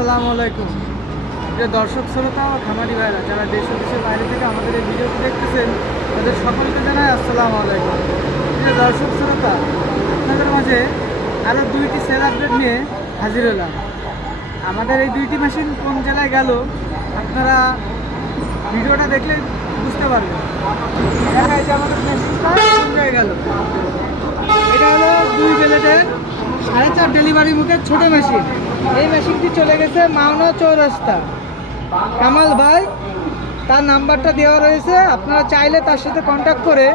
আসসালামু আলাইকুম। যে দর্শক শ্রোতা ও খামারি ভাইরা, যারা দেশ দেশের বাইরে থেকে আমাদের এই ভিডিওটি দেখতেছেন, তাদের সকলকে জানাই আসসালামু আলাইকুম। প্রিয় দর্শক শ্রোতা, আপনাদের মাঝে আরও দুইটি সেল আপডেট নিয়ে হাজির হলাম। আমাদের এই দুইটি মেশিন কোন জেলায় গেল, আপনারা ভিডিওটা দেখলে বুঝতে পারবেন। দেখা যায় যে আমাদের মেশিনটা কোন জায়গায় গেল এটা হলো দুই বেলেটের সাড়ে ডেলিভারি মুখের ছোট মেশিন। এই মেশিনটি চলে গেছে মাওনা চৌরাস্তা। কামাল ভাই, তার নাম্বারটা দেওয়া রয়েছে। আপনারা চাইলে তার সাথে কন্ট্যাক্ট করে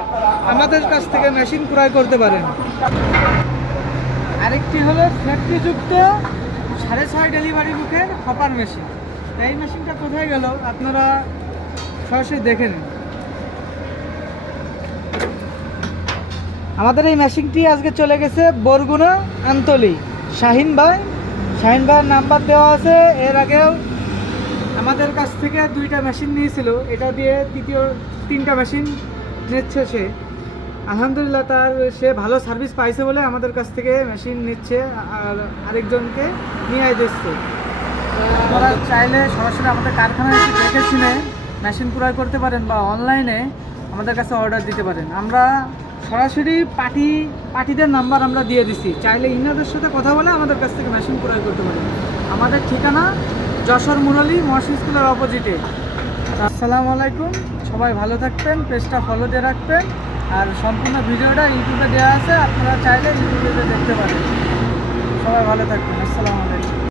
আমাদের কাছ থেকে মেশিন ক্রয় করতে পারেন। আরেকটি হলো ফ্যাক্টরিযুক্ত সাড়ে ছয় ডেলিভারি মুখের খপার মেশিন এই মেশিনটা কোথায় গেল? আপনারা সরাসরি দেখে নিন। আমাদের এই মেশিনটি আজকে চলে গেছে বরগুনা আন্তলি। শাহিন ভাই, শাহিন ভাইয়ের নাম্বার দেওয়া আছে। এর আগেও আমাদের কাছ থেকে দুইটা মেশিন নিয়েছিল। এটা দিয়ে তৃতীয় তিনটা মেশিন নিচ্ছে সে। আলহামদুলিল্লাহ তার সে ভালো সার্ভিস পাইছে বলে আমাদের কাছ থেকে মেশিন নিচ্ছে আর আরেকজনকে নিয়ে দিচ্ছে আপনারা চাইলে সরাসরি আমাদের কারখানায় এসে দেখে শুনে মেশিন ক্রয় করতে পারেন বা অনলাইনে আমাদের কাছে অর্ডার দিতে পারেন। আমরা সরাসরি পার্টি, পার্টিদের নাম্বার আমরা দিয়ে দিছি। চাইলে ইনাদের সাথে কথা বলে আমাদের কাছ থেকে মেশিন ক্রয় করতে পারেন আমাদের ঠিকানা যশোর মুরলী মহসিন স্কুলের অপোজিটে আসসালামু আলাইকুম। সবাই ভালো থাকবেন পেজটা ফলো দিয়ে রাখবেন। আর সম্পূর্ণ ভিডিওটা ইউটিউবে দেওয়া আছে, আপনারা চাইলে ইউটিউবে দেখতে পারেন। সবাই ভালো থাকবেন। আসসালামু আলাইকুম।